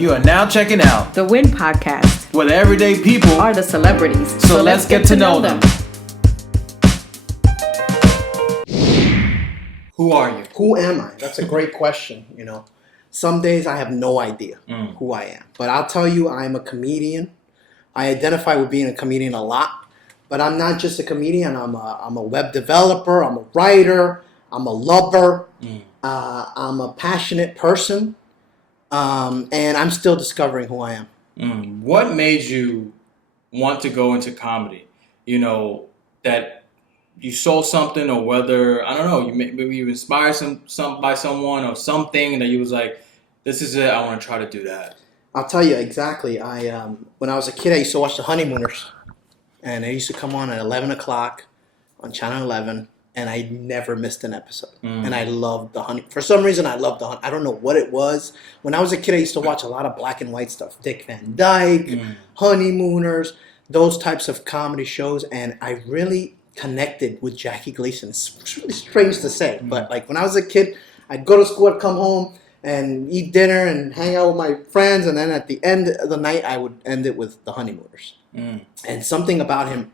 You are now checking out The Win Podcast, where the everyday people are the celebrities. So let's get to know them. Who are you? Who am I? That's a great question, you know. Some days I have no idea who I am. But I'll tell you, I'm a comedian. I identify with being a comedian a lot. But I'm not just a comedian. I'm a web developer. I'm a writer. I'm a lover. I'm a passionate person. And I'm still discovering who I am. What made you want to go into comedy? You know, that you saw something, or whether, I don't know, maybe you inspired by someone or something that you was like, this is it, I want to try to do that. I'll tell you exactly. When I was a kid, I used to watch The Honeymooners. And they used to come on at 11 o'clock on Channel 11. And I never missed an episode. And I loved The Honey. For some reason, I loved The Honey. I don't know what it was. When I was a kid, I used to watch a lot of black and white stuff. Dick Van Dyke, Honeymooners, those types of comedy shows. And I really connected with Jackie Gleason. It's really strange to say. But like when I was a kid, I'd go to school, I'd come home and eat dinner and hang out with my friends. And then at the end of the night, I would end it with The Honeymooners. And something about him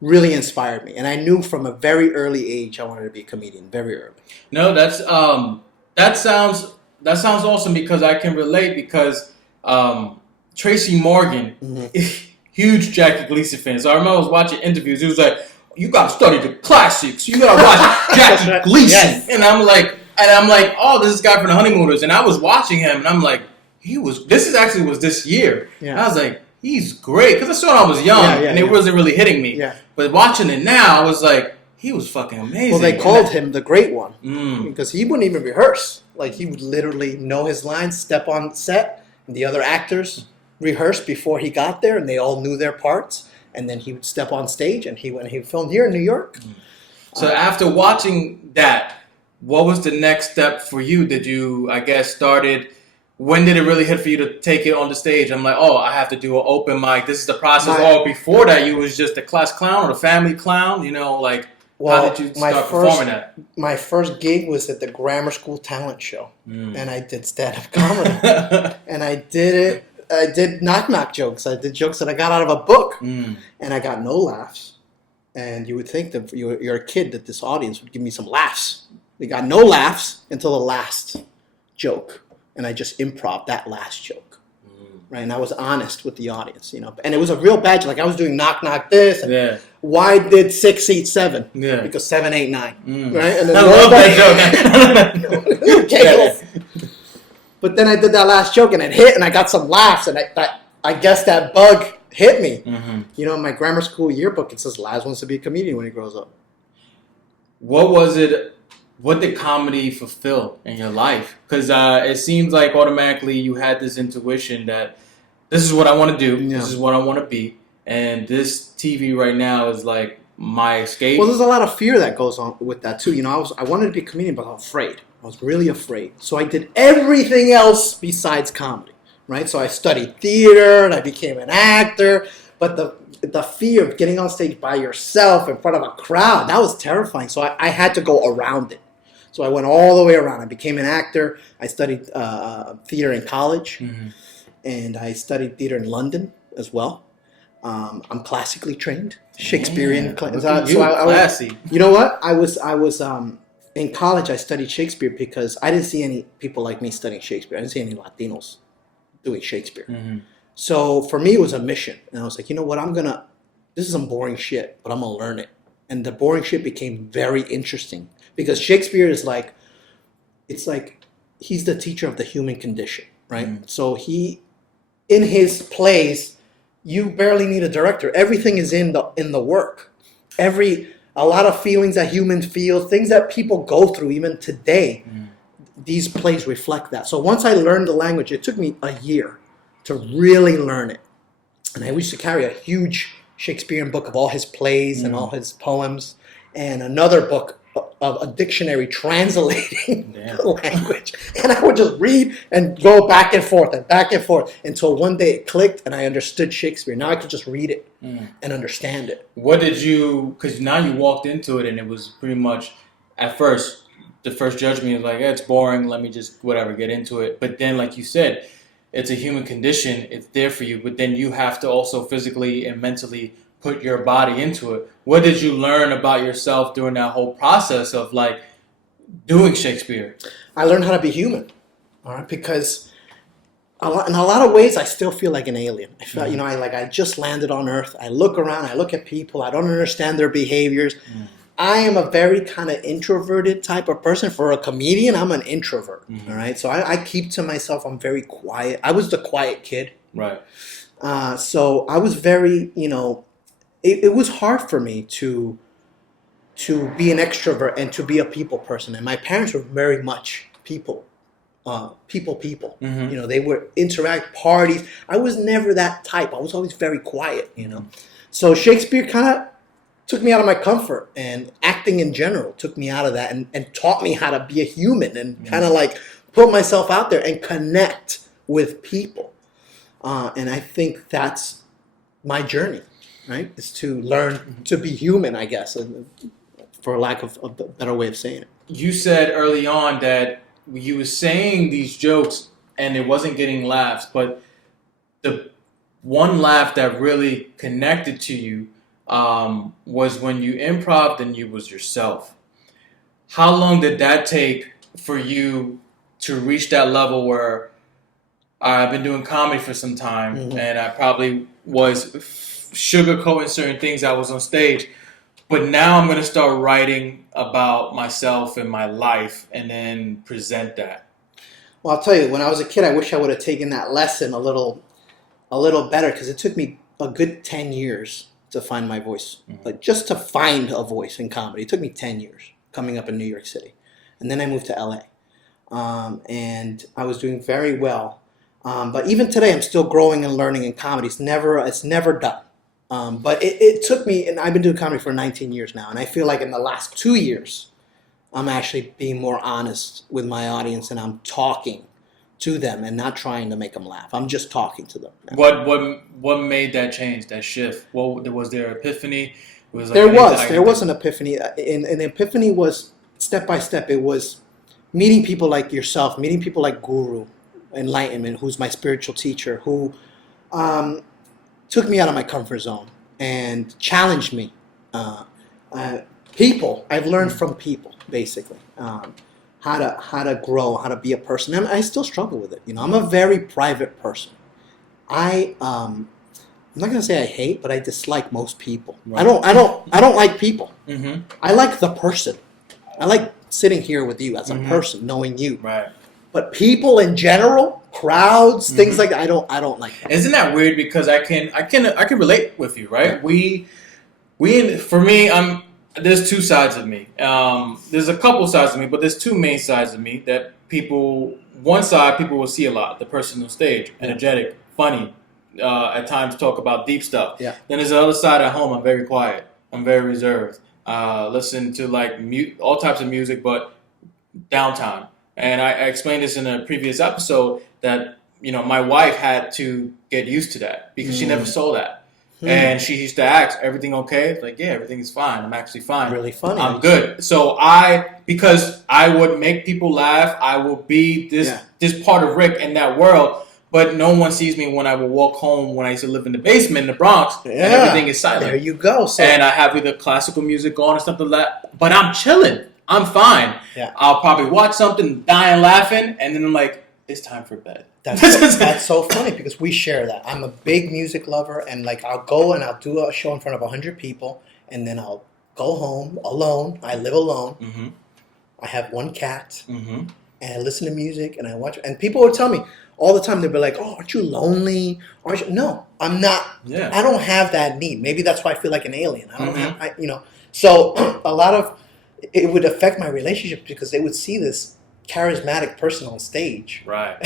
really inspired me, and I knew from a very early age I wanted to be a comedian. Very early. No, that sounds awesome, because I can relate, because Tracy Morgan, huge Jackie Gleason fan. So I remember I was watching interviews. He was like, "You got to study the classics. You got to watch Jackie Gleason." Yes. And I'm like, "Oh, this is the guy from The Honeymooners." And I was watching him, and I'm like, This was this year. Yeah. And I was like, he's great, because I saw it when I was young, and it wasn't really hitting me. Yeah. But watching it now, I was like, he was fucking amazing. Well, they called him the Great One because he wouldn't even rehearse. Like, he would literally know his lines, step on set, and the other actors rehearsed before he got there, and they all knew their parts. And then he would step on stage, and he filmed here in New York. So after watching that, what was the next step for you? Did you, I guess, when did it really hit for you to take it on the stage? I'm like, oh, I have to do an open mic. This is the process. Or before that, you was just the class clown or the family clown? You know, like, how did you start performing that? My first gig was at the Grammar School Talent Show. And I did stand-up comedy. And I did knock-knock jokes. I did jokes that I got out of a book. And I got no laughs. And you would think that you're a kid, that this audience would give me some laughs. They got no laughs until the last joke. And I just improv that last joke, right? And I was honest with the audience, you know. And it was a real bad joke. Like, I was doing knock this. And why did 6 eat 7? Yeah. Because 7 ate 9, right? And then I love that joke. But then I did that last joke, and it hit, and I got some laughs, and I guess that bug hit me. You know, in my grammar school yearbook, it says Laz wants to be a comedian when he grows up. What did comedy fulfill in your life? Because it seems like automatically you had this intuition that this is what I want to do, this is what I want to be, and this TV right now is like my escape. Well, there's a lot of fear that goes on with that too. You know, I wanted to be a comedian, but I was afraid. I was really afraid. So I did everything else besides comedy, right? So I studied theater, and I became an actor, but the fear of getting on stage by yourself in front of a crowd, that was terrifying. So I had to go around it. So I went all the way around. I became an actor. I studied theater in college, and I studied theater in London as well. I'm classically trained, Shakespearean. Classy. You know what? I was in college. I studied Shakespeare because I didn't see any people like me studying Shakespeare. I didn't see any Latinos doing Shakespeare. So for me, it was a mission, and I was like, you know what? This is some boring shit, but I'm gonna learn it. And the boring shit became very interesting. Because Shakespeare is it's like he's the teacher of the human condition, right? So in his plays, you barely need a director. Everything is in the work. A lot of feelings that humans feel, things that people go through even today, these plays reflect that. So once I learned the language, it took me a year to really learn it. And I used to carry a huge Shakespearean book of all his plays and all his poems, and another book of a dictionary translating the language. And I would just read and go back and forth until one day it clicked and I understood Shakespeare. Now I could just read it and understand it. Because now you walked into it and it was pretty much, at first, the first judgment was like, it's boring, let me just, get into it. But then, like you said, it's a human condition. It's there for you, but then you have to also physically and mentally put your body into it. What did you learn about yourself during that whole process of like doing Shakespeare? I learned how to be human, all right, because in a lot of ways, I still feel like an alien. I feel, I just landed on Earth. I look around, I look at people, I don't understand their behaviors. I am a very kind of introverted type of person. For a comedian, I'm an introvert, all right? So I keep to myself. I'm very quiet. I was the quiet kid. Right. So I was very, it was hard for me to be an extrovert and to be a people person. And my parents were very much people. They would interact, parties. I was never that type. I was always very quiet, So Shakespeare kind of took me out of my comfort, and acting in general took me out of that and taught me how to be a human and kind of like put myself out there and connect with people. And I think that's my journey, right? Is to learn to be human, I guess, for lack of a better way of saying it. You said early on that you were saying these jokes and it wasn't getting laughs, but the one laugh that really connected to you was when you improv and you was yourself. How long did that take for you to reach that level where I've been doing comedy for some time and I probably was sugarcoating certain things I was on stage, but now I'm going to start writing about myself and my life and then present that? Well, I'll tell you, when I was a kid, I wish I would have taken that lesson a little better, because it took me a good 10 years to find my voice. Like, just to find a voice in comedy. It took me 10 years coming up in New York City. And then I moved to LA. And I was doing very well. But even today, I'm still growing and learning in comedy. It's never done. But it took me, and I've been doing comedy for 19 years now. And I feel like in the last 2 years, I'm actually being more honest with my audience, and I'm talking to them and not trying to make them laugh. I'm just talking to them. What made that change, that shift? Was there an epiphany? There was an epiphany. And the epiphany was step by step. It was meeting people like yourself, meeting people like Guru Enlightenment, who's my spiritual teacher, who took me out of my comfort zone and challenged me. People, I've learned from people, basically. How to grow, how to be a person, and I still struggle with it. I'm a very private person. I'm not gonna say I hate, but I dislike most people. Right. I don't like people. I like the person. I like sitting here with you as a person, knowing you. Right. But people in general, crowds, things like that, I don't like that. Isn't that weird? Because I can relate with you, right? Yeah. For me, there's two sides of me. There's a couple sides of me, but there's two main sides of me that one side people will see a lot, the person on stage, energetic, funny, at times talk about deep stuff. Yeah. Then there's the other side at home, I'm very quiet, I'm very reserved, listen to like all types of music, but downtime. And I explained this in a previous episode that, my wife had to get used to that because she never saw that. And she used to ask, everything okay? It's like, yeah, everything is fine. I'm actually fine. Really funny. I'm good. So because I would make people laugh, I will be this part of Rick in that world, but no one sees me when I would walk home when I used to live in the basement in the Bronx, and everything is silent. There you go. So, and I have either classical music on or something like that, but I'm chilling. I'm fine. Yeah. I'll probably watch something, dying laughing, and then I'm like, it's time for bed. That's so funny because we share that. I'm a big music lover, and like I'll go and I'll do a show in front of 100 people, and then I'll go home alone. I live alone. I have one cat, and I listen to music and I watch. And people would tell me all the time, they'd be like, "Oh, aren't you lonely? No, I'm not. Yeah. I don't have that need. Maybe that's why I feel like an alien. I don't have. So a lot of it would affect my relationship because they would see this charismatic person on stage. Right.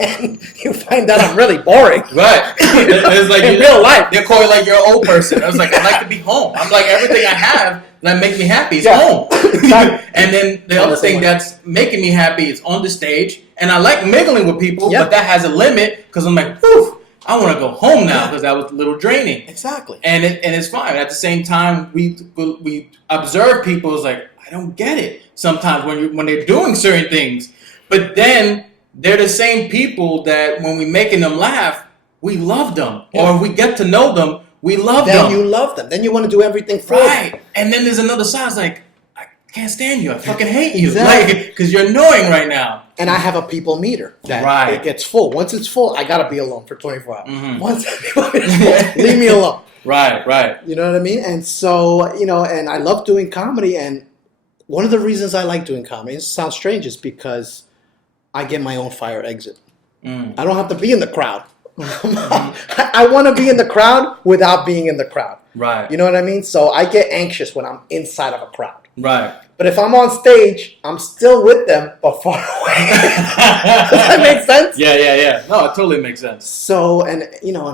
And you find out I'm really boring. Right. It's like in real life. They call you like you're an old person. I was like, I like to be home. I'm like, everything I have that makes me happy is home. And then the other thing that's making me happy is on the stage. And I like mingling with people, but that has a limit because I'm like, whew, I want to go home now because that was a little draining. Exactly. And it's fine. At the same time, we observe people as like, I don't get it sometimes when they're doing certain things. But then they're the same people that when we making them laugh, we love them. Yeah. Or if we get to know them, we love then them. you love them. Then you want to do everything for them. Right. And then there's another side. It's like, I can't stand you. I fucking hate you. Exactly. Like, because you're annoying right now. And I have a people meter that Right. it gets full. Once it's full, I gotta be alone for 24 hours. Mhm. Once it's full, leave me alone. Right. You know what I mean? And so, and I love doing comedy. And one of the reasons I like doing comedy, it sounds strange, is because I get my own fire exit. I don't have to be in the crowd. I want to be in the crowd without being in the crowd. Right. You know what I mean? So I get anxious when I'm inside of a crowd. Right. But if I'm on stage, I'm still with them, but far away. Does that make sense? Yeah. No, it totally makes sense. So, and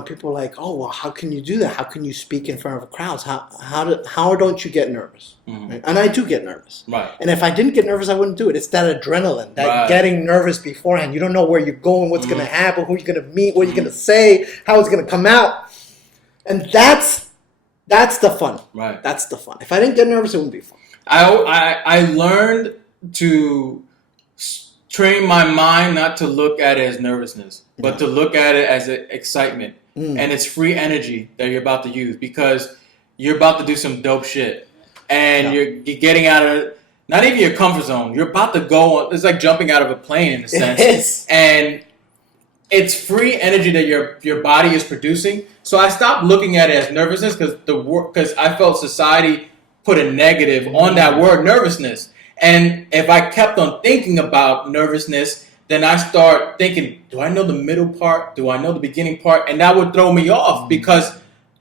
people are like, oh, well, how can you do that? How can you speak in front of crowds? How don't you get nervous? Mm-hmm. Right? And I do get nervous. Right. And if I didn't get nervous, I wouldn't do it. It's that adrenaline, that getting nervous beforehand. You don't know where you're going, what's going to happen, who you're going to meet, what you're going to say, how it's going to come out. And that's the fun. Right. That's the fun. If I didn't get nervous, it wouldn't be fun. I learned to train my mind not to look at it as nervousness, but to look at it as excitement. And it's free energy that you're about to use because you're about to do some dope shit. And you're getting out of not even your comfort zone. You're about to go on. It's like jumping out of a plane in a sense. It is. And it's free energy that your body is producing. So I stopped looking at it as nervousness because I felt society put a negative on that word nervousness. And if I kept on thinking about nervousness, then I start thinking, do I know the middle part? Do I know the beginning part? And that would throw me off because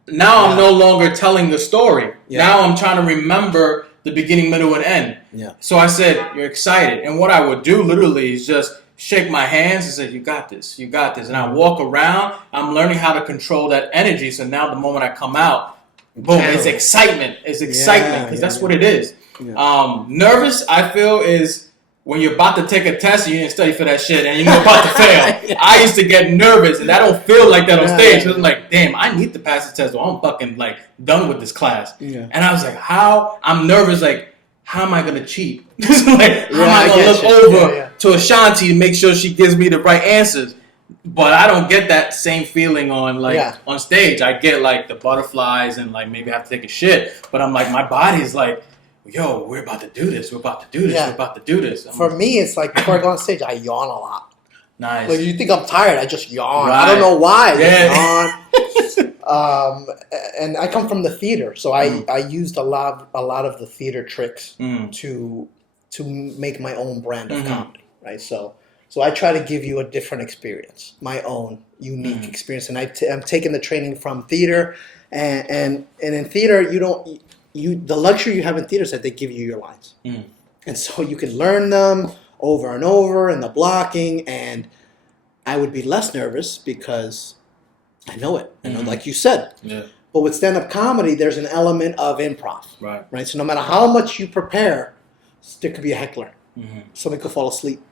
now I'm no longer telling the story. Yeah. Now I'm trying to remember the beginning, middle, and end. Yeah. So I said, you're excited. And what I would do literally is just shake my hands and say, you got this. And I walk around. I'm learning how to control that energy. So now the moment I come out, boom, it's excitement. It's excitement because that's what it is. Yeah. Nervous, I feel, is when you're about to take a test and you didn't study for that shit and you're about to fail. I used to get nervous and I don't feel like that on stage. So I'm like, damn, I need to pass the test or I'm fucking like done with this class. Yeah. And I was like, I'm nervous, like, how am I going to cheat? How am I going to look over to Ashanti and make sure she gives me the right answers? But I don't get that same feeling on on stage. I get like the butterflies and like maybe I have to take a shit. But I'm like, my body is like, yo, we're about to do this. We're about to do this. We're about to do this. For me, it's like before I go on stage, I yawn a lot. Nice. Like you think I'm tired, I just yawn. Right. I don't know why. I just yawn. And I come from the theater, so I used a lot of the theater tricks to make my own brand of comedy. Right. So I try to give you a different experience, my own unique experience. And I'm taking the training from theater, and in theater the luxury you have in theater is that they give you your lines, and so you can learn them over and over, and the blocking. And I would be less nervous because I know it, and like you said. Yeah. But with stand-up comedy, there's an element of improv, right? So no matter how much you prepare, there could be a heckler. Somebody could fall asleep.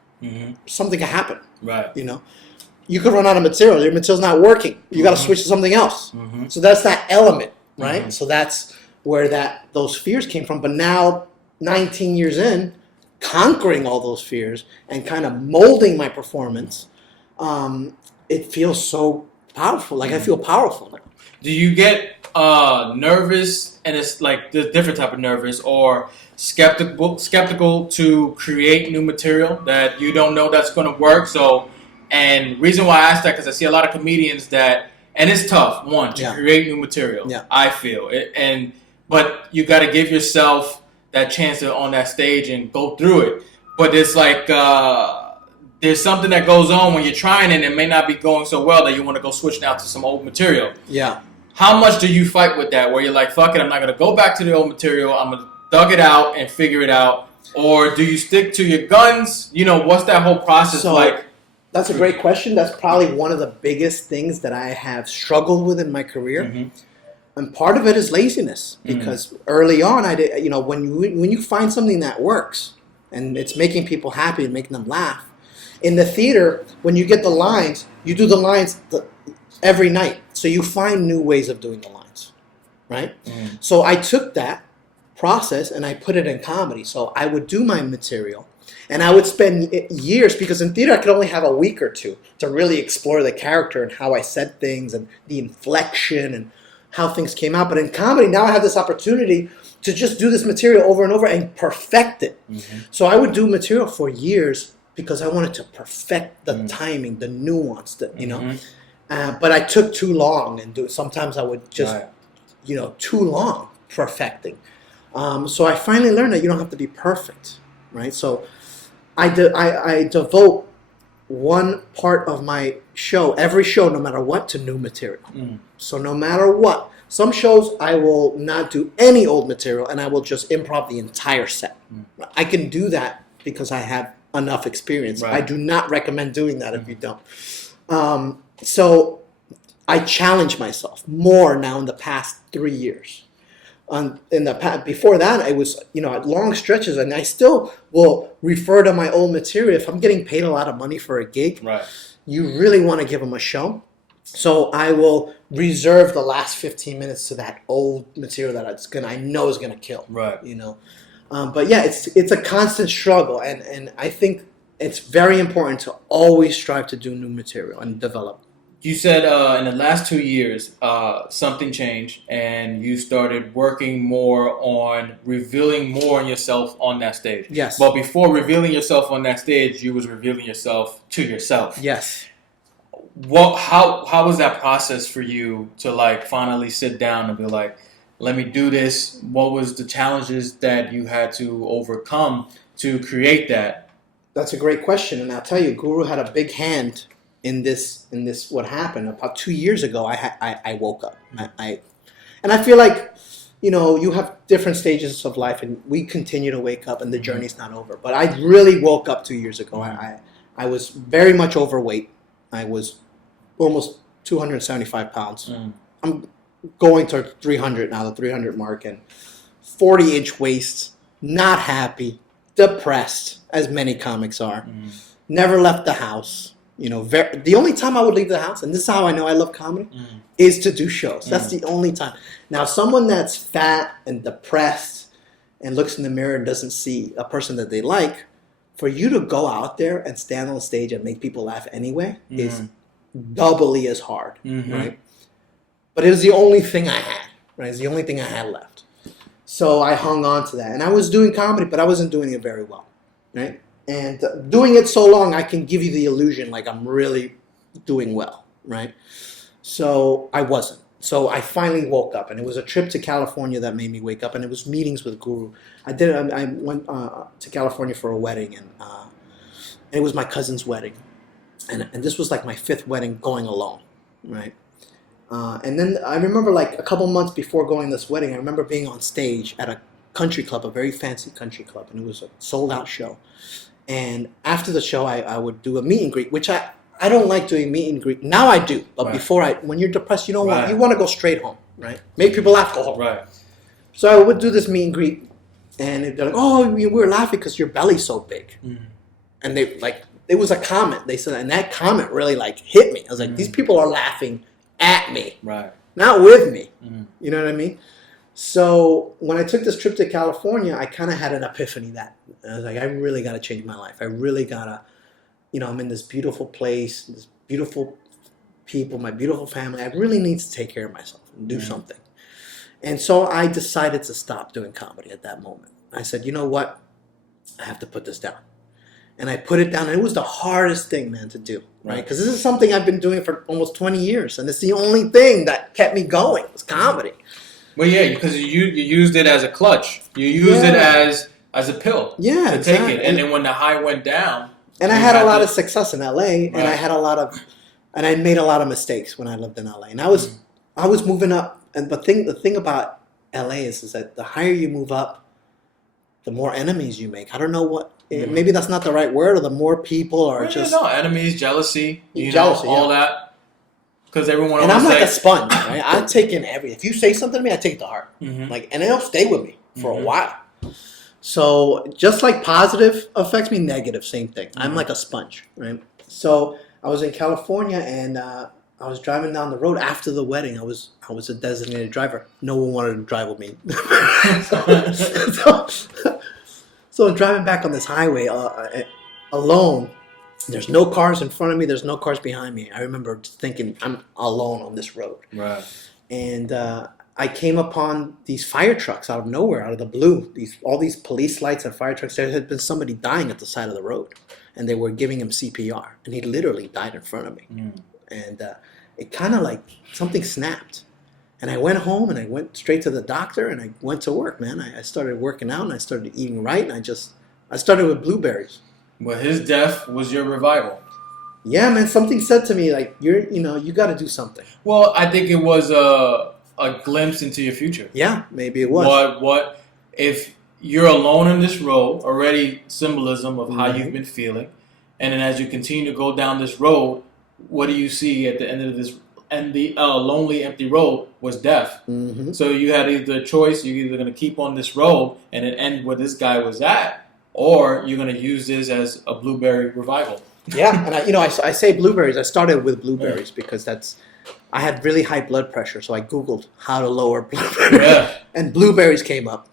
Something can happen. Right. You could run out of material. Your material's not working. You got to switch to something else. So that's that element, right? So that's where those fears came from. But now, 19 years in, conquering all those fears and kind of molding my performance, it feels so powerful. Like I feel powerful now. Do you get nervous, and it's like the different type of nervous, or skeptical to create new material that you don't know that's going to work? So, and reason why I ask that, because I see a lot of comedians that, and it's tough, to create new material. Yeah. I feel it, but you got to give yourself that chance to on that stage and go through it. But it's like there's something that goes on when you're trying and it may not be going so well that you want to go switch now to some old material. Yeah. How much do you fight with that? Where you're like, fuck it, I'm not going to go back to the old material. I'm going to thug it out and figure it out. Or do you stick to your guns? What's that whole process like? That's a great question. That's probably one of the biggest things that I have struggled with in my career. And part of it is laziness, because early on, when you find something that works and it's making people happy and making them laugh, in the theater, when you get the lines, you do the lines every night. So you find new ways of doing the lines, right? So I took that process and I put it in comedy. So I would do my material, And I would spend years, because in theater I could only have a week or two to really explore the character and how I said things and the inflection and how things came out. But in comedy, now I have this opportunity to just do this material over and over and perfect it. Mm-hmm. So I would do material for years because I wanted to perfect the timing, the nuance, you know. But I took too long, and sometimes I would just, too long perfecting. So I finally learned that you don't have to be perfect, right? So I devote one part of my show, every show, no matter what, to new material. So no matter what, some shows I will not do any old material, and I will just improv the entire set. I can do that because I have enough experience. Right. I do not recommend doing that if you don't. So I challenge myself more now in the past 3 years. Before that, it was at long stretches, and I still will refer to my old material. If I'm getting paid a lot of money for a gig, you really want to give them a show. So I will reserve the last 15 minutes to that old material that I know is gonna kill. Right. But yeah, it's a constant struggle, and I think it's very important to always strive to do new material and develop. You said in the last 2 years, something changed, and you started working more on revealing more on yourself on that stage. Yes. But before revealing yourself on that stage, you was revealing yourself to yourself. Yes. How was that process for you to finally sit down and be like, let me do this? What was the challenges that you had to overcome to create that? That's a great question, and I'll tell you, Guru had a big hand in this. What happened about 2 years ago. I woke up. And I feel like you have different stages of life, and we continue to wake up, and the journey's not over. But I really woke up 2 years ago. I was very much overweight. I was almost 275 pounds. I'm going to 300 now, the 300 mark, and 40-inch waist, not happy, depressed, as many comics are. Never left the house. The only time I would leave the house, and this is how I know I love comedy, is to do shows. That's the only time. Now, someone that's fat and depressed and looks in the mirror and doesn't see a person that they like, for you to go out there and stand on stage and make people laugh anyway is doubly as hard, right? But it was the only thing I had, right? It's the only thing I had left. So I hung on to that. And I was doing comedy, but I wasn't doing it very well, right? And doing it so long, I can give you the illusion like I'm really doing well, right? So I wasn't. So I finally woke up, and it was a trip to California that made me wake up, and it was meetings with Guru. I went to California for a wedding, and it was my cousin's wedding. And this was like my 5th wedding going alone, right? And then I remember a couple months before going to this wedding, I remember being on stage at a country club, a very fancy country club, and it was a sold-out show. And after the show, I would do a meet and greet, which I don't like doing meet and greet. Now I do, but before when you're depressed, you don't want, you want to go straight home, right? Make people laugh, go home. Right. So I would do this meet and greet, and they're like, "Oh, we were laughing because your belly's so big." And it was a comment they said, and that comment really hit me. I was like, these people are laughing at me, right? Not with me. You know what I mean? So when I took this trip to California, I kind of had an epiphany that I was like, I really got to change my life. I really got to, I'm in this beautiful place, this beautiful people, my beautiful family. I really need to take care of myself and do something. And so I decided to stop doing comedy at that moment. I said, you know what? I have to put this down. And I put it down, and it was the hardest thing, man, to do, right? Because this is something I've been doing for almost 20 years, and it's the only thing that kept me going, was comedy. Well, yeah, because you used it as a clutch. You used it as a pill to take it. And then when the high went down... And I had a lot of success in L.A., and I had and I made a lot of mistakes when I lived in L.A. And I was moving up, and the thing about L.A. is that the higher you move up, the more enemies you make. I don't know what... Maybe that's not the right word, or the more people are just... No, enemies, jealousy, all that. Because everyone... And I'm like a sponge, right? I'm taking if you say something to me, I take it to heart. And it'll stay with me for a while. So just like positive affects me, negative, same thing. I'm like a sponge, right? So I was in California, and I was driving down the road after the wedding. I was a designated driver. No one wanted to drive with me. So I'm driving back on this highway alone. There's no cars in front of me. There's no cars behind me. I remember thinking, I'm alone on this road. Right. And I came upon these fire trucks out of nowhere, out of the blue. All these police lights and fire trucks. There had been somebody dying at the side of the road, and they were giving him CPR, and he literally died in front of me. And it kind of like something snapped. And I went home, and I went straight to the doctor, and I went to work, man. I started working out, and I started eating right, and I started with blueberries. Well, his death was your revival. Yeah, man. Something said to me like, you got to do something. Well, I think it was a glimpse into your future. Yeah, maybe it was. What if you're alone in this road? Already symbolism of how you've been feeling, and then as you continue to go down this road, what do you see at the end of this? And the lonely, empty road was death. Mm-hmm. So you had either choice: you're either going to keep on this road and then end where this guy was at, or you're going to use this as a blueberry revival. Yeah, and I say blueberries. I started with blueberries because I had really high blood pressure, so I Googled how to lower blood pressure, and blueberries came up,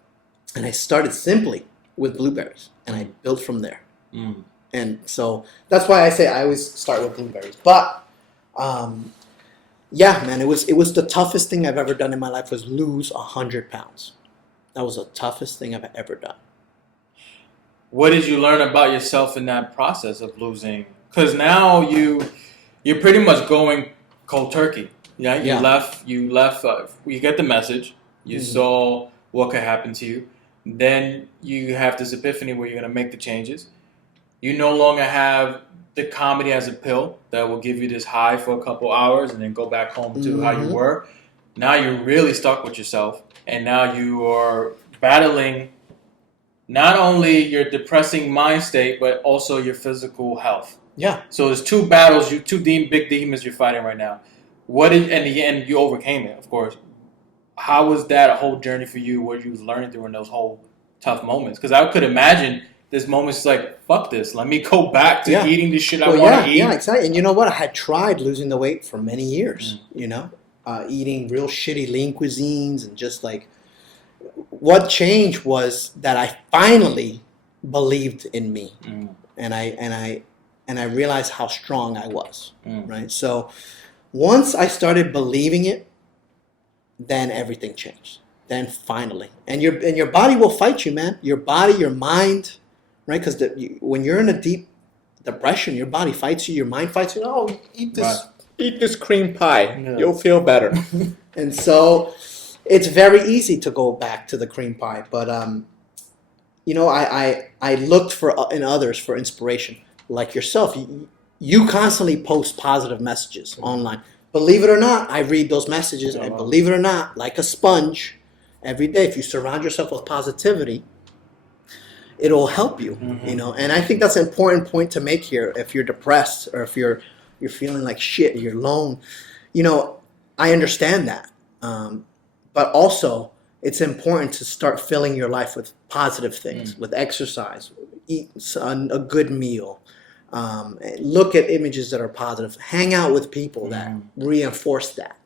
and I started simply with blueberries, and I built from there. And so that's why I say I always start with blueberries. But yeah, man, it was the toughest thing I've ever done in my life was lose 100 pounds. That was the toughest thing I've ever done. What did you learn about yourself in that process of losing? Because now you're pretty much going cold turkey. Yeah, you left. You get the message. You saw what could happen to you. Then you have this epiphany where you're going to make the changes. You no longer have the comedy as a pill that will give you this high for a couple hours and then go back home to how you were. Now you're really stuck with yourself, and now you are battling not only your depressing mind state, but also your physical health. Yeah. So there's two battles, big demons you're fighting right now. In the end, you overcame it, of course. How was that a whole journey for you? What you was learning through in those whole tough moments? Because I could imagine this moment's like, fuck this. Let me go back to eating the shit I want to eat. Yeah, exactly. And you know what? I had tried losing the weight for many years, eating real shitty lean cuisines and just like, what changed was that I finally believed in me, and I realized how strong I was. Right. So once I started believing it, then everything changed. Then finally, and your body will fight you, man. Your body, your mind, right? Because when you're in a deep depression, your body fights you. Your mind fights you. Oh, eat this cream pie. Yeah. You'll feel better. And so it's very easy to go back to the cream pie, but I looked in others for inspiration, like yourself. You constantly post positive messages online. Believe it or not, I read those messages, and believe it or not, like a sponge, every day. If you surround yourself with positivity, it'll help you. And I think that's an important point to make here. If you're depressed or if you're feeling like shit, you're alone, I understand that. But also, it's important to start filling your life with positive things, with exercise, eat a good meal, look at images that are positive, hang out with people that reinforce that.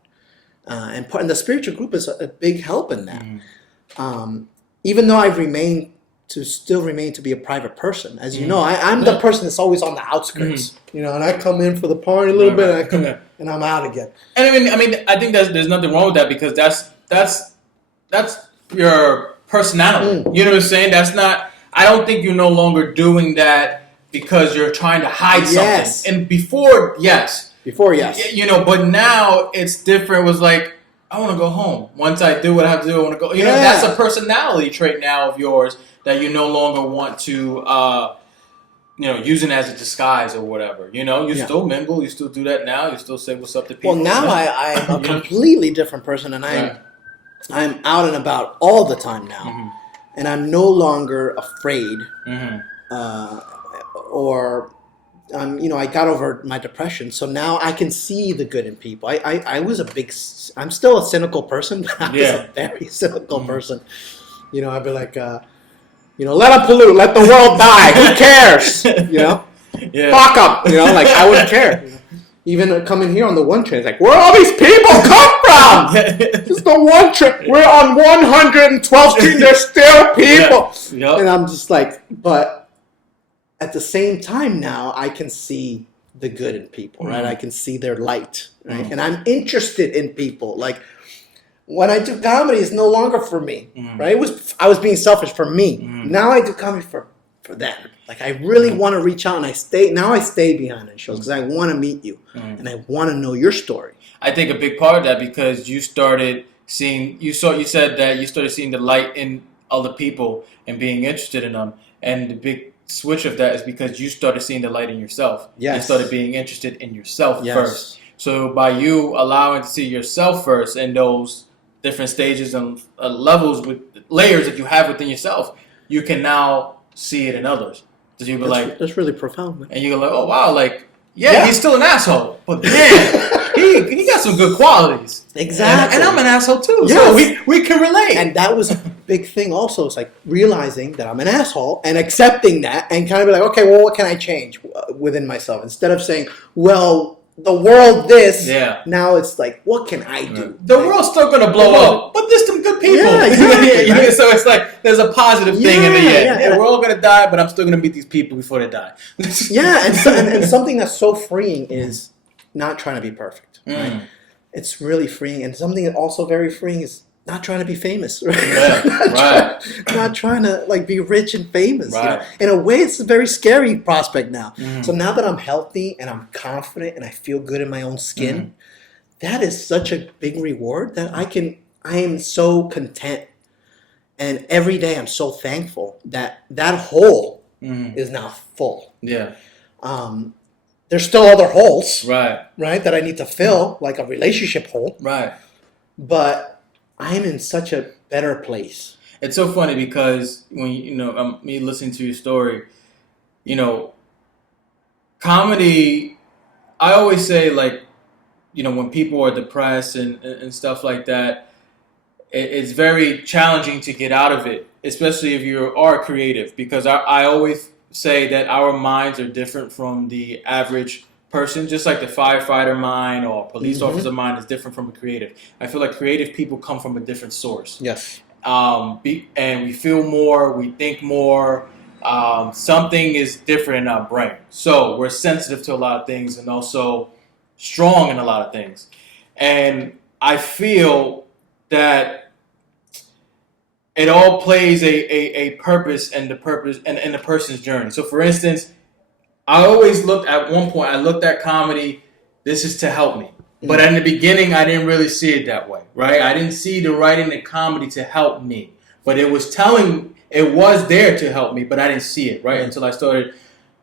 And the spiritual group is a big help in that. Even though I've still remain to be a private person. As you know, I'm the person that's always on the outskirts. And I come in for the party a little bit, and I come in, and I'm out again. And I mean, I think there's nothing wrong with that because that's your personality. You know what I'm saying? That's not. I don't think you're no longer doing that because you're trying to hide something. And before, yes. But now it's different. It was like, I want to go home. Once I do what I have to do, I want to go. That's a personality trait now of yours that you no longer want to, use it as a disguise or whatever. You still mingle, you still do that now, you still say what's up to people. Well, now I'm a completely different person, and I'm out and about all the time now, and I'm no longer afraid, or I got over my depression, so now I can see the good in people. I'm still a cynical person, but I was a very cynical person. I'd be like, let them pollute, let the world die, who cares? Fuck up, I wouldn't care. Even coming here on the one train, it's like, where all these people come from? It's the one trip. We're on 112th Street. There's still people. Yeah. Yep. And I'm just like, but at the same time now, I can see the good in people, right? I can see their light, right? And I'm interested in people. Like, when I do comedy, it's no longer for me, right? I was being selfish for me. Now I do comedy for them. Like, I really want to reach out, and I stay behind in shows because I want to meet you and I want to know your story. I think a big part of that because you started seeing, you said that you started seeing the light in other people and being interested in them, and the big switch of that is because you started seeing the light in yourself. Yes. You started being interested in yourself first. So by you allowing to see yourself first in those different stages and levels with layers that you have within yourself, you can now see it in others. So you be like, that's really profound, man. And you're like, oh wow, like he's still an asshole, but man, he got some good qualities. Exactly. And I'm an asshole too. Yes. So we can relate. And that was a big thing also. It's like realizing that I'm an asshole and accepting that and kind of be like, okay, well, what can I change within myself? Instead of saying, well, the world this. Yeah. Now it's like, what can I do? The world's still gonna blow up, but there's some good people. Yeah, exactly. Right? So it's like there's a positive thing in the end. Yeah. We're all gonna die, but I'm still gonna meet these people before they die. Yeah, and something that's so freeing is not trying to be perfect. Right? It's really freeing, and something that also very freeing is not trying to be famous. Right? Yeah, not trying to like be rich and famous. Right. In a way, it's a very scary prospect now. So now that I'm healthy and I'm confident and I feel good in my own skin, that is such a big reward that I am so content. And every day I'm so thankful that hole is now full. Yeah. There's still other holes, right, that I need to fill, like a relationship hole. Right. But I'm in such a better place. It's so funny because when me listening to your story, comedy. I always say when people are depressed and stuff like that, it's very challenging to get out of it, especially if you are creative. Because I always say that our minds are different from the average person, just like the firefighter mind or police officer mind is different from a creative. I feel like creative people come from a different source. Yes. And we feel more, we think more. Something is different in our brain. So we're sensitive to a lot of things and also strong in a lot of things. And I feel that it all plays a purpose and the purpose and the person's journey. So for instance, I always looked at comedy, this is to help me. But in the beginning, I didn't really see it that way, right? I didn't see the writing and comedy to help me. But it was there to help me, but I didn't see it, right? Until I started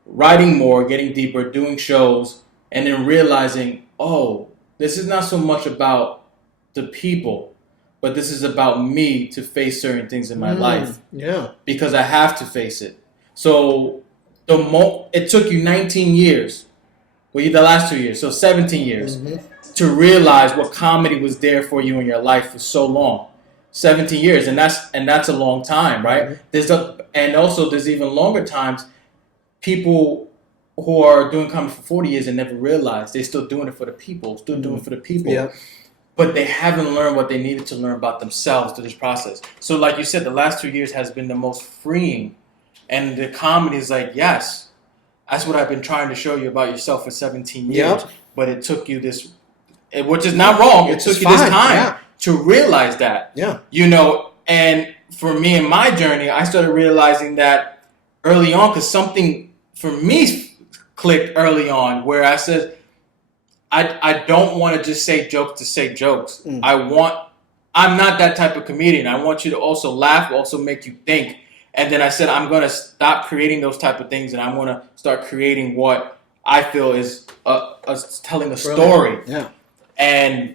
writing more, getting deeper, doing shows, and then realizing, oh, this is not so much about the people, but this is about me to face certain things in my life. Yeah. Because I have to face it. So it took you 19 years, the last 2 years, so 17 years, to realize what comedy was there for you in your life for so long. 17 years, and that's a long time, right? There's even longer times people who are doing comedy for 40 years and never realize they're still doing it for the people, Yeah. But they haven't learned what they needed to learn about themselves through this process. So like you said, the last 2 years has been the most freeing. And the comedy is like, yes, that's what I've been trying to show you about yourself for 17 years. Yep. But it took you which is not wrong. It took you this time to realize that. Yeah. And for me in my journey, I started realizing that early on, because something for me clicked early on where I said, I don't want to just say jokes to say jokes. I'm not that type of comedian. I want you to also laugh, also make you think. And then I said, I'm going to stop creating those type of things and I'm going to start creating what I feel is telling a story. Yeah. And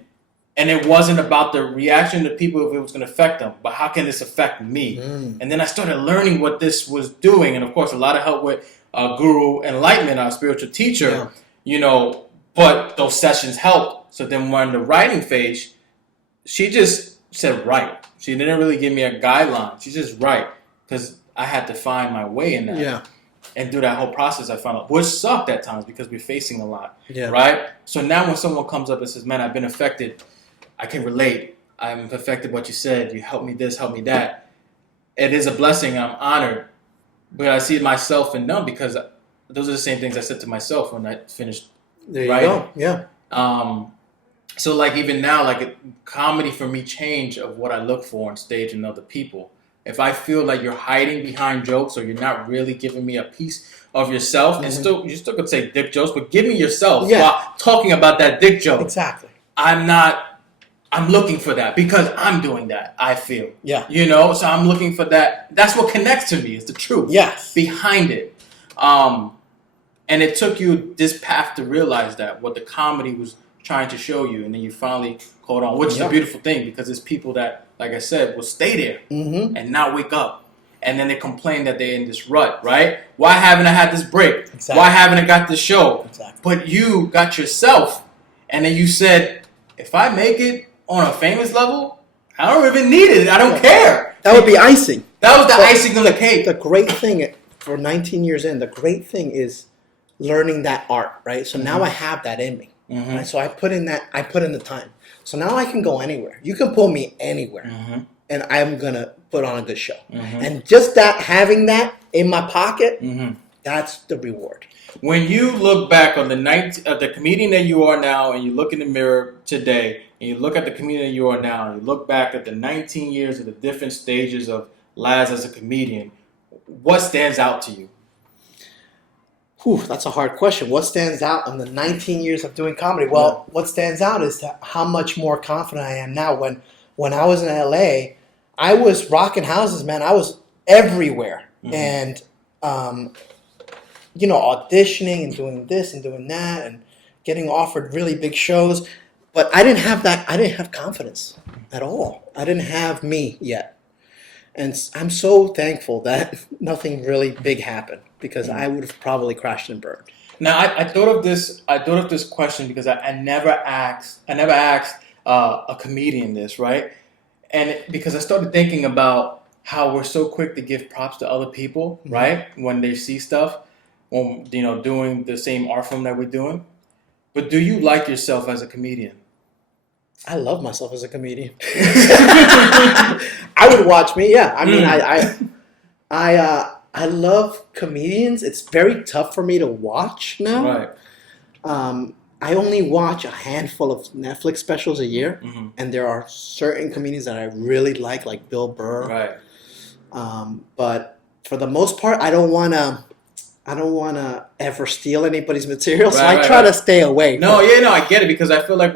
it wasn't about the reaction to people if it was going to affect them, but how can this affect me? And then I started learning what this was doing. And of course, a lot of help with Guru Enlightenment, our spiritual teacher, but those sessions helped. So then when the writing phase, she just said, write. She didn't really give me a guideline. She just write. Because I had to find my way in that. Yeah. And through that whole process, I found out, which sucked at times because we're facing a lot. Yeah. Right? So now when someone comes up and says, man, I've been affected, I can relate. I'm affected by what you said. You helped me this, help me that. It is a blessing. I'm honored. But I see myself in them because those are the same things I said to myself when I finished There you writing. go. Yeah. So like even now, like comedy for me changed of what I look for on stage in other people. If I feel like you're hiding behind jokes or you're not really giving me a piece of yourself, and you still could say dick jokes, but give me yourself while talking about that dick joke. Exactly. I'm looking for that because I'm doing that, I feel. Yeah. You know, so I'm looking for that. That's what connects to me is the truth. Yes. Behind it. And it took you this path to realize that, what the comedy was trying to show you, and then you finally caught on, which is a beautiful thing because it's people that, like I said, will stay there and not wake up. And then they complain that they're in this rut, right? Why haven't I had this break? Exactly. Why haven't I got this show? Exactly. But you got yourself, and then you said, if I make it on a famous level, I don't even need it. I don't care. That would be icing. That was the icing on the cake. The great thing for 19 years in, the great thing is learning that art, right? So now I have that in me. Right? So I put in the time. So now I can go anywhere. You can pull me anywhere, and I'm gonna put on a good show. And just having that in my pocket, that's the reward. When you look back on the comedian that you are now, and you look in the mirror today, and you look at the comedian you are now, and you look back at the 19 years of the different stages of Laz as a comedian, what stands out to you? Whew, that's a hard question. What stands out in the 19 years of doing comedy? Well, what stands out is how much more confident I am now. When I was in LA, I was rocking houses, man. I was everywhere. And, auditioning and doing this and doing that and getting offered really big shows. But I didn't have that. I didn't have confidence at all. I didn't have me yet. And I'm so thankful that nothing really big happened because I would have probably crashed and burned. Now I thought of this question because I never asked a comedian this, right? And because I started thinking about how we're so quick to give props to other people, right? When they see stuff, when doing the same art form that we're doing. But do you like yourself as a comedian? I love myself as a comedian. I would watch me. Yeah, I mean, I love comedians. It's very tough for me to watch now. Right. I only watch a handful of Netflix specials a year, and there are certain comedians that I really like Bill Burr. Right. But for the most part, I don't want to ever steal anybody's material, so I try to stay away. No, I get it because I feel like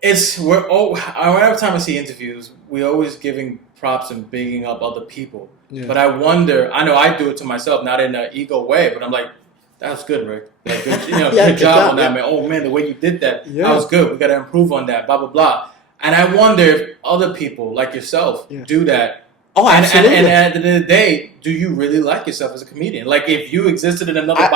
every time I see interviews, we're always giving props and bigging up other people. Yeah. But I wonder, I know I do it to myself, not in an ego way, but I'm like, that was good, Rick. Like, good, good job on that, man. Oh man, the way you did that was good. We got to improve on that. Blah blah blah. And I wonder if other people like yourself do that. Oh, absolutely. And at the end of the day, do you really like yourself as a comedian? Like, if you existed in another body,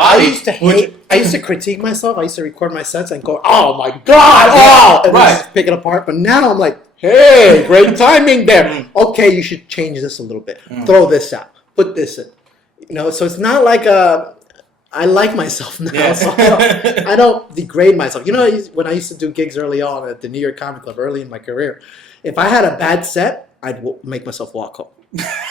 I used to critique myself. I used to record my sets and go, "Oh my god!" And just pick it apart. But now I'm like, "Hey, great timing there. Okay, you should change this a little bit. Throw this out. Put this in." So it's not like I like myself now, so I don't degrade myself. When I used to do gigs early on at the New York Comedy Club, early in my career, if I had a bad set, I'd make myself walk home.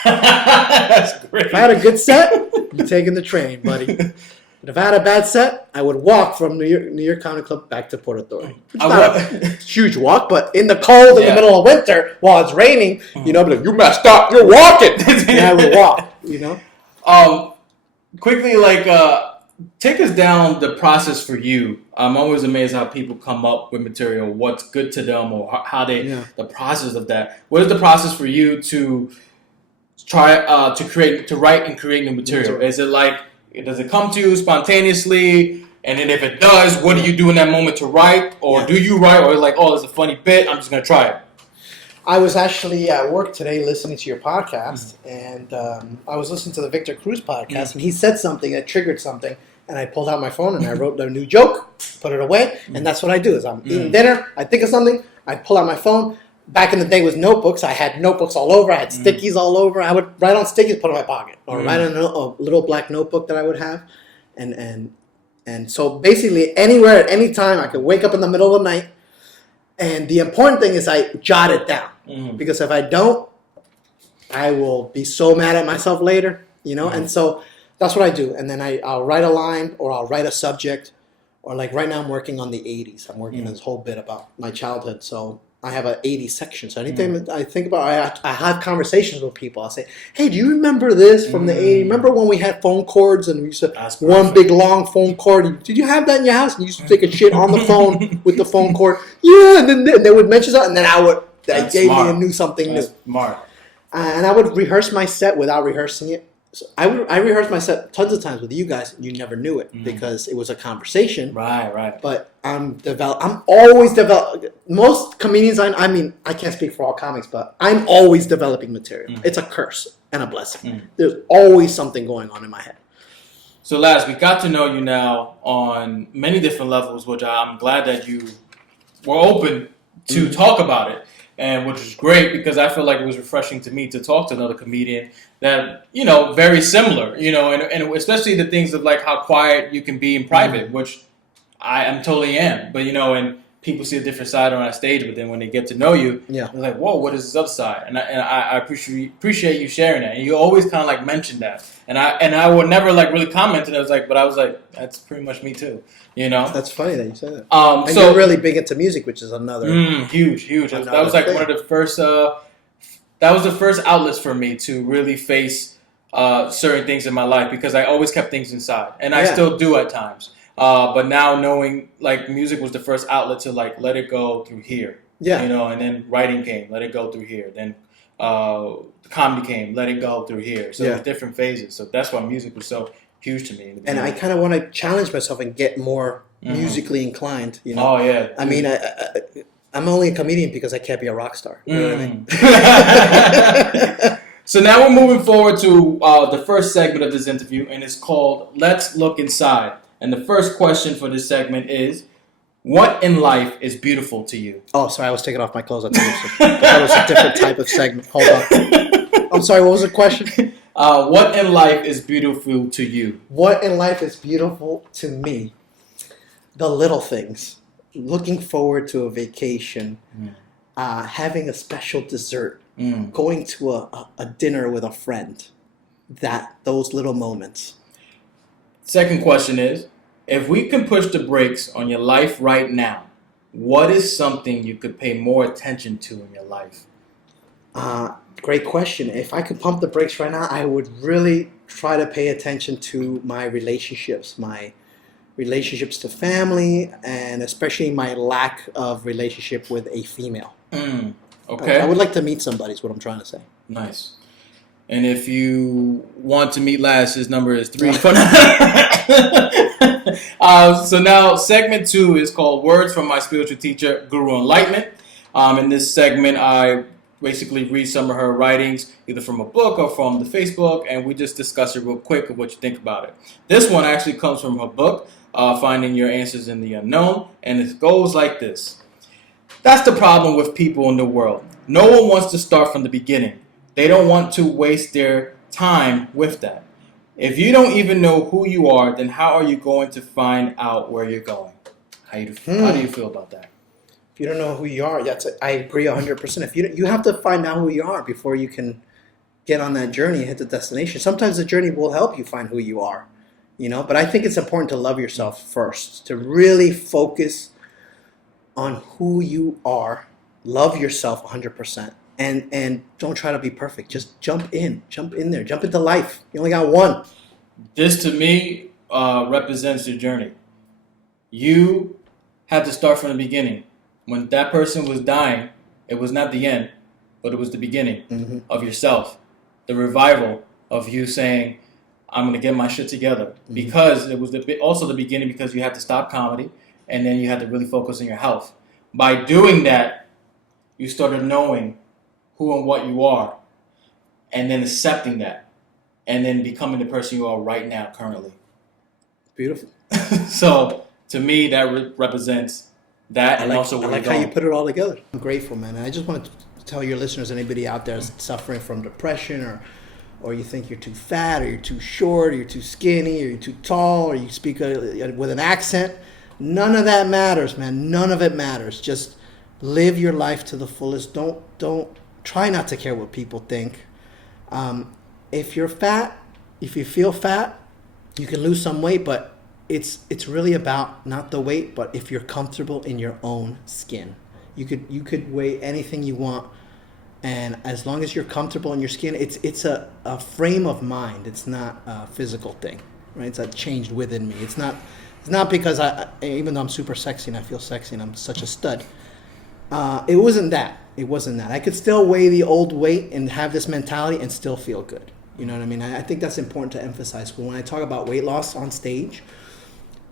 That's great. If I had a good set, you're taking the train, buddy. But if I had a bad set, I would walk from New York Comedy Club back to Port Authority. It's not a huge walk, but in the cold in the middle of winter while it's raining, be like, you messed up, you're walking. And I would walk, Quickly, take us down the process for you. I'm always amazed how people come up with material, what's good to them, or how the process of that. What is the process for you to try to write and create new material? Is it does it come to you spontaneously? And then if it does, what do you do in that moment to write? Or do you write, or there's a funny bit, I'm just going to try it? I was actually at work today listening to your podcast, and I was listening to the Victor Cruz podcast, and he said something that triggered something. And I pulled out my phone and I wrote a new joke, put it away, and that's what I do. Is I'm eating dinner, I think of something, I pull out my phone. Back in the day with notebooks, I had notebooks all over. I had stickies all over. I would write on stickies, put in my pocket, or write on a little black notebook that I would have, and so basically anywhere at any time I could wake up in the middle of the night, And the important thing is I jot it down. Because if I don't, I will be so mad at myself later, And so that's what I do. And then I'll write a line or I'll write a subject. Or like right now I'm working on the 80s. I'm working on this whole bit about my childhood. So I have an 80s section. So anything I think about, I have conversations with people. I'll say, hey, do you remember this from the 80s? Remember when we had phone cords and we used to one big long phone cord? Did you have that in your house? And you used to take a shit on the phone with the phone cord? Yeah, and then they would mention that, and then that gave me a new something new. Smart. And I would rehearse my set without rehearsing it. So I rehearsed my set tons of times with you guys. You never knew it because it was a conversation. Right. But I'm always developing. Most comedians, I mean, I can't speak for all comics, but I'm always developing material. It's a curse and a blessing. There's always something going on in my head. So, Laz, we got to know you now on many different levels, which I'm glad that you were open to talk about it. And which is great because I feel like it was refreshing to me to talk to another comedian that, very similar, and especially the things of like how quiet you can be in private, which I am totally am. But, and people see a different side on that stage, but then when they get to know you, they're like, whoa, what is this other side? And I appreciate you sharing that. And you always kind of like mention that. And I would never like really comment. And I was like, that's pretty much me too. That's funny that you said that. And so you're really big into music, which is another huge. That was like one of the first. That was the first outlets for me to really face certain things in my life because I always kept things inside, and I still do at times. But now knowing like music was the first outlet to like let it go through here. And then writing came, let it go through here. Then comedy came, let it go through here. So it was different phases. So that's why music was so huge to me. And I kind of want to challenge myself and get more musically inclined. Oh yeah. I mean, I'm only a comedian because I can't be a rock star. You know what I mean? So now we're moving forward to the first segment of this interview, and it's called Let's Look Inside. And the first question for this segment is, what in life is beautiful to you? Oh, sorry, I was taking off my clothes. I thought it was a different type of segment. Hold on. I'm sorry, what was the question? What in life is beautiful to you? What in life is beautiful to me? The little things. Looking forward to a vacation. Having a special dessert. Going to a dinner with a friend. Those little moments. Second question is, if we can push the brakes on your life right now, what is something you could pay more attention to in your life? Great question. If I could pump the brakes right now, I would really try to pay attention to my relationships to family, and especially my lack of relationship with a female. Okay. I would like to meet somebody is what I'm trying to say. Nice. And if you want to meet Laz, his number is 3. So now segment 2 is called Words from My Spiritual Teacher, Guru Enlightenment. In this segment, I basically read some of her writings, either from a book or from the Facebook, and we just discuss it real quick of what you think about it. This one actually comes from her book, Finding Your Answers in the Unknown, and it goes like this. That's the problem with people in the world. No one wants to start from the beginning. They don't want to waste their time with that. If you don't even know who you are, then how are you going to find out where you're going? How do you feel about that? If you don't know who you are, I agree 100%. If you have to find out who you are before you can get on that journey and hit the destination. Sometimes the journey will help you find who you are, But I think it's important to love yourself first, to really focus on who you are, love yourself 100%, and don't try to be perfect. Just jump in there, jump into life. You only got one. This to me represents your journey. You had to start from the beginning. When that person was dying, it was not the end, but it was the beginning of yourself. The revival of you saying, I'm going to get my shit together. Because it was also the beginning because you had to stop comedy, and then you had to really focus on your health. By doing that, you started knowing who and what you are, and then accepting that, and then becoming the person you are right now, currently. Beautiful. So, to me, that represents that, I like how you put it all together. I'm grateful, man. And I just want to tell your listeners, anybody out there suffering from depression, or you think you're too fat, or you're too short, or you're too skinny, or you're too tall, or you speak with an accent, none of that matters, man. None of it matters. Just Live your life to the fullest. Don't try not to care what people think. If you're fat, if you feel fat, you can lose some weight, but it's really about not the weight, but if you're comfortable in your own skin. You could weigh anything you want, and as long as you're comfortable in your skin, it's a frame of mind. It's not a physical thing, right? It's a changed within me. It's not because I even though I'm super sexy and I feel sexy and I'm such a stud. It wasn't that. It wasn't that. I could still weigh the old weight and have this mentality and still feel good. You know what I mean? I think that's important to emphasize. When I talk about weight loss on stage,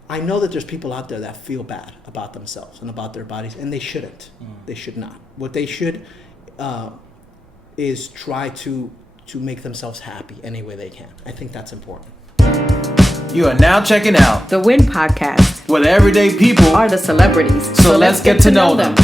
I know that there's people out there that feel bad about themselves and about their bodies, and they shouldn't. They should not. What they should is try to make themselves happy any way they can. I think that's important. You are now checking out The Win Podcast, where the everyday people are the celebrities. So let's get to know them.